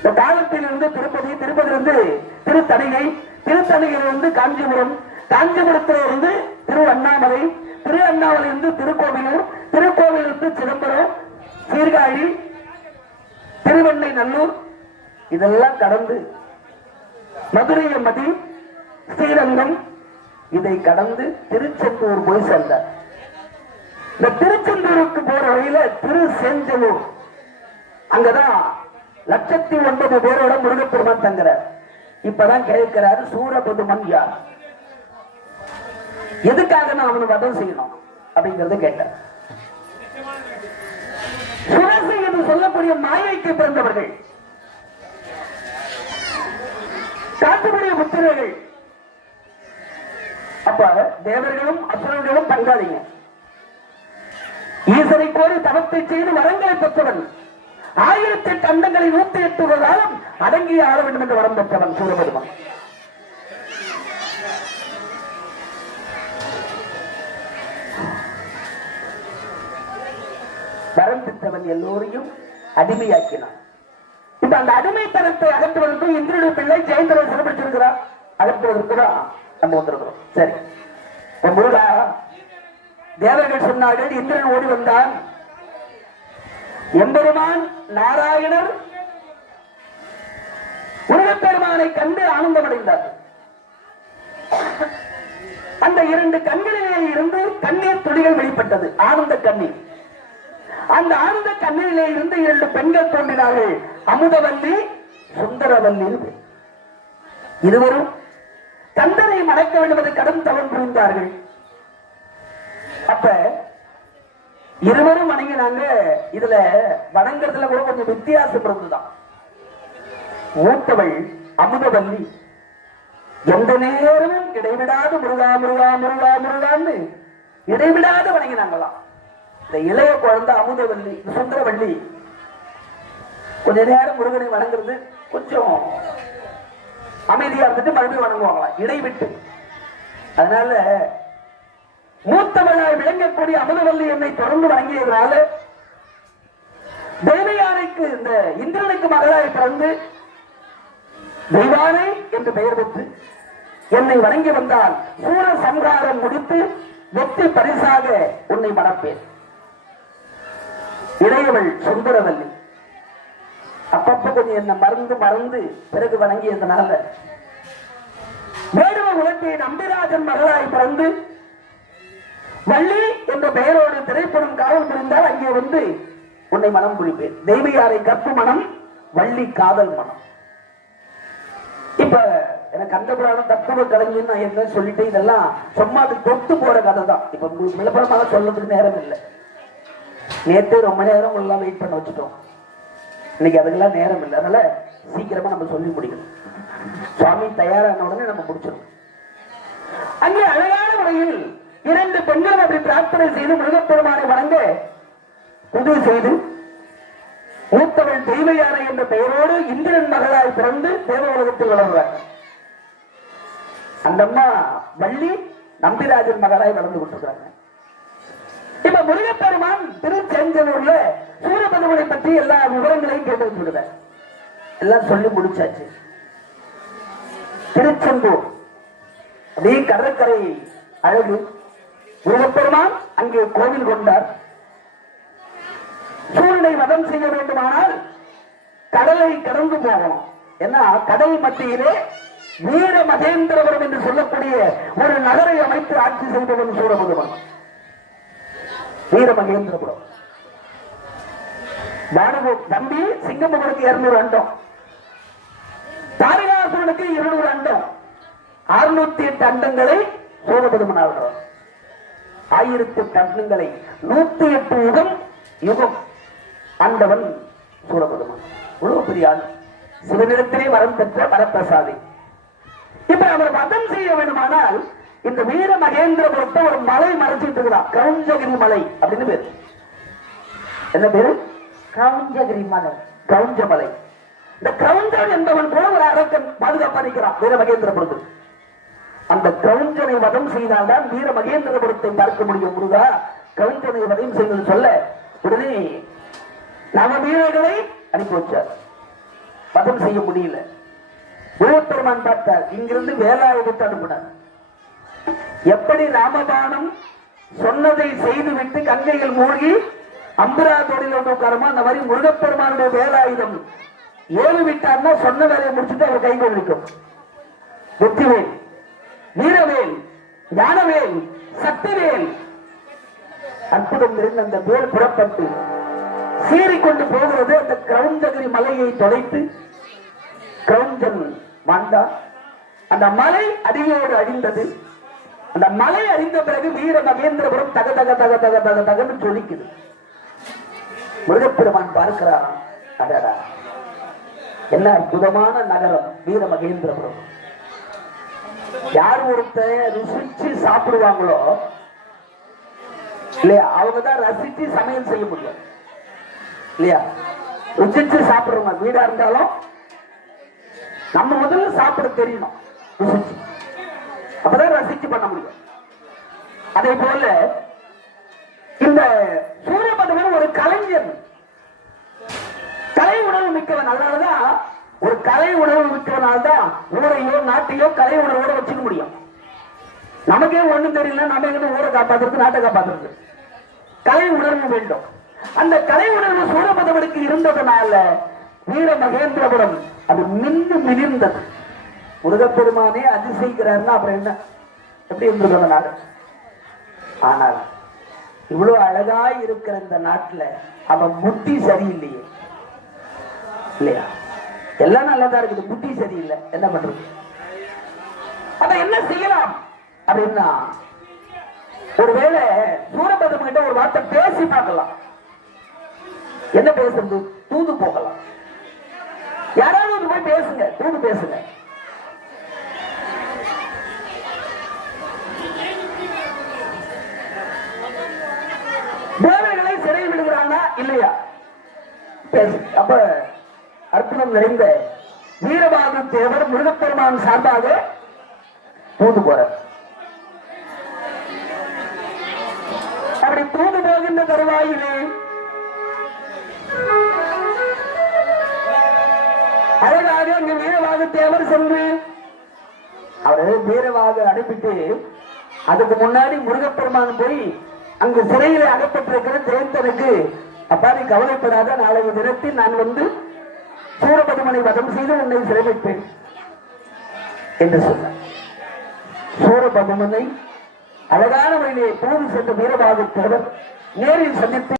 இந்த காலத்திலிருந்து திருப்பதி, திருப்பதியிலிருந்து திருத்தணிகை, திருத்தணிகையிலிருந்து காஞ்சிபுரம், காஞ்சிபுரத்திலிருந்து திரு அண்ணாமலை, திரு அண்ணாமலையிலிருந்து திருக்கோவிலூர், திருக்கோவிலிருந்து சிதம்பரம், சீர்காழி, திருவெண்ணை நல்லூர், இதெல்லாம் கடந்து மதுரை மதி, ஸ்ரீரங்கம், இதை கடந்து திருச்செந்தூர் போய் சேர்ந்தார். இந்த திருச்செந்தூருக்கு போற வழியில திரு செஞ்சலூர், அங்கதான் 1,09,000 பேரோட முருகப்பெருமான் தங்குறார். இப்பதான் கேட்கிறாரு சூரபதுமன் யார், எதுக்காக நான் அவனை வதம் செய்யணும் அப்படிங்கறத கேட்டார். சுரசை என்று சொல்லக்கூடிய மாயைக்கு பிறந்தவர்கள், காட்டுக்குடிய புத்திரர்கள். அப்ப தேவர்களும் அசுரர்களும் பங்காளிங்க. ஈசனை கோரி தவத்தை செய்து வரங்களை பெற்றவன், 1008 அண்டங்களை 108 காலம் அடங்கிய ஆள வேண்டும் என்று வரம் பெற்றவன் சூரபெருமான். வரம் பெற்றவன் எல்லோரையும் அடிமையாக்கினான். இப்ப அந்த அடிமைத்தனத்தை அகற்றுவதற்கு இந்திரனுடைய பிள்ளை ஜெயந்திரன் சிறப்பிச்சிருக்கிறார். அகற்றுவதற்கு தான் நம்ம வந்திருக்கிறோம். சரி, முருகா, தேவர்கள் சொன்னார்கள், இந்திரன் ஓடி வந்தான். எம்பெருமான் நாராயணர் முருகப்பெருமானை கண்டு ஆனந்தம் அடைந்தார். அந்த 2 கண்களிலே இருந்து கண்ணீர் துளிகள் வெளிப்பட்டது, ஆனந்த கண்ணீர். அந்த ஆனந்த கண்ணீரிலே இருந்து 2 பெண்கள் தோன்றினார்கள், அமுதவல்லி, சுந்தரவல்லி. இருவரும் கந்தனை மணக்க வேண்டும் என்று கடும் தவம் புரிந்தார்கள். அப்ப இருவரும் வணங்கினாங்க. இதுல வணங்குறதுல கூட கொஞ்சம் வித்தியாசம் இருந்துதான். மூத்தவள் அமுதவல்லி எந்த நேரமும் இடைவிடாது முருகா முருகா முருகா முருகான்னு இடைவிடாது வணங்கினாங்களாம். இந்த இளைய குழந்தை அமுதவல்லி, சுந்தரவல்லி கொஞ்ச நேரம் முருகனை வணங்குறது, கொஞ்சம் அமைதியா இருந்துட்டு மறுபடியும் வணங்குவாங்களாம் இடைவிட்டு. அதனால மூத்தவளாய் விளங்கக்கூடிய அமுதவல்லி என்னை தொடர்ந்து வணங்கியதனால தேவயானைக்கு, இந்த இந்திரனுக்கு மகளாய் பிறந்து தெய்வானை என்று பெயர் பெற்று என்னை வணங்கி வந்தால் சூர சம்ஹாரம் முடித்து வெற்றி பரிசாக உன்னை மணப்பேன். இளையவள் சுந்தரவல்லி அப்பப்ப கொஞ்சம் என்ன மறந்து பிறகு வணங்கியதனால வேடுவ குலத்தை நம்பிராஜன் மகளாய் பிறந்து வள்ளி என்ற பெயரோடு திரைப்படம் காவல் புரிந்தால் அங்கே வந்து உன்னை மனம் புரிப்பேன். தெய்வயாரை கற்பு மனம், வள்ளி காதல் மனம். இப்ப எனக்கு அந்த புராணம் தத்துவ கலைஞன்னு நான் என்ன சொல்லிட்டு இதெல்லாம் சும்மா அது தொட்டு போற கதை தான். இப்ப விளம்பரமாக சொல்றதுக்கு நேரம் இல்லை. நேற்று ரொம்ப நேரம் எல்லாம் வெயிட் பண்ண வச்சுட்டோம். இன்னைக்கு அதுக்கெல்லாம் நேரம் இல்லை. அதனால சீக்கிரமா நம்ம சொல்லி முடிக்கணும். சுவாமி தயாரான உடனே நம்ம முடிச்சிடும். அங்கே அழகான முறையில் 2 பெண்கள் அப்படி பிரார்த்தனை செய்து முருகப்பெருமானை வணங்க உதவி செய்து மூத்தவள் தெய்வயானை என்ற பெயரோடு இந்திரன் மகளாய் பிறந்து தேவ உலகத்தில் வளர்ந்தார். அந்த அம்மா வள்ளி நம்பிராஜன் மகளாய் வளர்ந்து கொண்டிருக்கிறாங்க. இப்ப முருகப்பெருமான் திருச்செஞ்சலூர்ல சூரபதுமனை பற்றி எல்லா விவரங்களையும் கேட்டு வச்சுடுவேன். எல்லாம் சொல்லி முடிச்சாச்சு. திருச்செந்தூர் அதே கடற்கரை அழகு. முருகப்பெருமான் அங்கே கோவில் கொண்டார். சூரனை வதம் செய்ய வேண்டுமானால் கடலை கடந்து போகணும். ஏன்னா கடல் மத்தியிலே வீர மகேந்திரபுரம் என்று சொல்லக்கூடிய ஒரு நகரை அமைத்து ஆட்சி செய்தவன் சூரபதுமன். வீர மகேந்திரபுரம் தம்பி சிங்கம்புரத்துக்கு 200 அண்டம், தாரகாசுரனுக்கு 200 அண்டம், 608 அண்டங்களை சூரபதுமன் ஆகிறார். 1008 அண்டங்களை 108 யுகம் யுகம் ஆண்டவன் சூரபதுமன். இவ்வளவு பெரிய ஆள். சிவனிடத்திலே வரம் பெற்ற வரப்பிரசாதி. இப்ப அவர் வதம் செய்ய வேண்டுமானால் இந்த வீர மகேந்திரபுரத்தை ஒரு மலை மறைச்சிட்டு இருக்கிறான். கவுஞ்சகிரி மலை அப்படின்னு பேரு. என்ன பேரு? கவுஞ்சகிரி மலை. கவுஞ்ச மலை. இந்த கவுஞ்சன் என்பவன் போல ஒரு அரக்கன் பாதுகாப்பா நிற்கிறான் வீர மகேந்திரபுரத்துக்கு. அந்த கவுஞ்சனை வதம் செய்தால்தான் வீர மகேந்திரபுரத்தை பார்க்க முடியும். முருகா, கவுஞ்சனை வதம் செய்வது சொல்ல உடனே நவ வீரர்களை அனுப்பி வச்சார். வதம் செய்ய முடியல. முருகப்பெருமான் பார்த்தார், இங்கிருந்து வேலாயுதத்தை அனுப்பினார். எப்படி ராமபானம் சொன்னதை செய்துவிட்டு கங்கையில் மூழ்கி அம்பராதோடியில் வந்து உட்காரமா, அந்த மாதிரி முருகப்பெருமானுடைய வேலாயுதம் ஏழு விட்டார்னா சொன்ன வேலையை முடிச்சுட்டு அவர் கை கொள்ளிக்கும். வெற்றிவேல், வீரவேல், ஞானவேல், சக்திவேல், அற்புதம் நிறைந்த அந்த வேல் புறப்பட்டு சீறிக்கொண்டு போகிறது. அந்த கிரௌஞ்சகிரி மலையை தொலைத்து கிரௌஞ்சன் மாண்டா. அந்த மலை அடியோடு அழிந்தது. அந்த மலை அழிந்த பிறகு வீர மகேந்திரபுரம் தக தக தக தக தக தகன்னு ஜொலிக்குது. முருகப்பெருமான் பார்க்கிறார், அடடா என்ன அற்புதமான நகரம் வீர மகேந்திரபுரம். யார் ஒருத்தர் ருசிச்சு சாப்பிடுவாங்களோ இல்லையா, அவங்கதான் ரசிச்சு சமையல் செய்ய முடியும் இல்லையா. ருசிச்சு சாப்பிடுறோம் வீடா இருந்தாலும் நம்ம முதல்ல சாப்பிட தெரியணும், ருசிச்சு, அப்பதான் ரசிச்சு பண்ண முடியும். அதே போல இந்த சூரியபதமன் ஒரு கலைஞன், கலை உணர்வு மிக்கவன். அதனாலதான் ஒரு கலை உணர்வு மிக்கவனால்தான் ஊரையோ நாட்டையோ கலை உணர்வோட வச்சுக்க முடியும். நமக்கே ஒண்ணும் தெரியல, நம்ம எங்க ஊரை காப்பாத்துறது, நாட்டை காப்பாத்துறது, கலை உணர்வு வேண்டும். அந்த கலை உணர்வு சூரபதமனுக்கு இருந்ததுனால வீர மகேந்திரபுரம் அது மின்னு மிளிர்ந்தது. முருகப்பெருமானே அதிசயிக்கிறாருன்னா அப்புறம் என்ன, எப்படி இருந்தது நாடு. ஆனால் இவ்வளவு அழகாய் இருக்கிற இந்த நாட்டுல அவன் புத்தி சரியில்லையே இல்லையா. எல்லாம் நல்லதா இருக்குது, புத்தி சரியில்லை, என்ன பண்றது. அத என்ன செய்யலாம் அப்படின்னா, ஒருவேளை சூரபதம் கிட்ட ஒரு வார்த்தை பேசி பார்க்கலாம். என்ன பேசுறது, தூது போகலாம். யாராவது போய் பேசுங்க, தூது பேசுங்க. தேவர்களை சிறை விடுகிறானா இல்லையா, பேசு. அப்ப அற்புதம் நிறைந்த வீரபாகு தேவர் முருகப்பெருமான் சார்பாக தூது போற. அப்படி தூது போகின்ற தருவாயிலே அழகாக அங்கு வீரவாக தேவர் சென்று அவரை வீரவாக அனுப்பிட்டு, அதுக்கு முன்னாடி முருகப்பெருமான் போய் அங்கு சிறையில அகப்பட்டிருக்கிற ஜெயந்தனுக்கு, அப்பா நீ கவலைப்படாத, நாளைய தினத்தில் நான் வந்து சூரபதுமனை வதம் செய்து உன்னை சிறைவைப்பேன் என்று சொன்னார். சூரபதுமனை அழகான வழியிலே போது சென்ற வீரபாகு தேவர் நேரில் சந்தித்து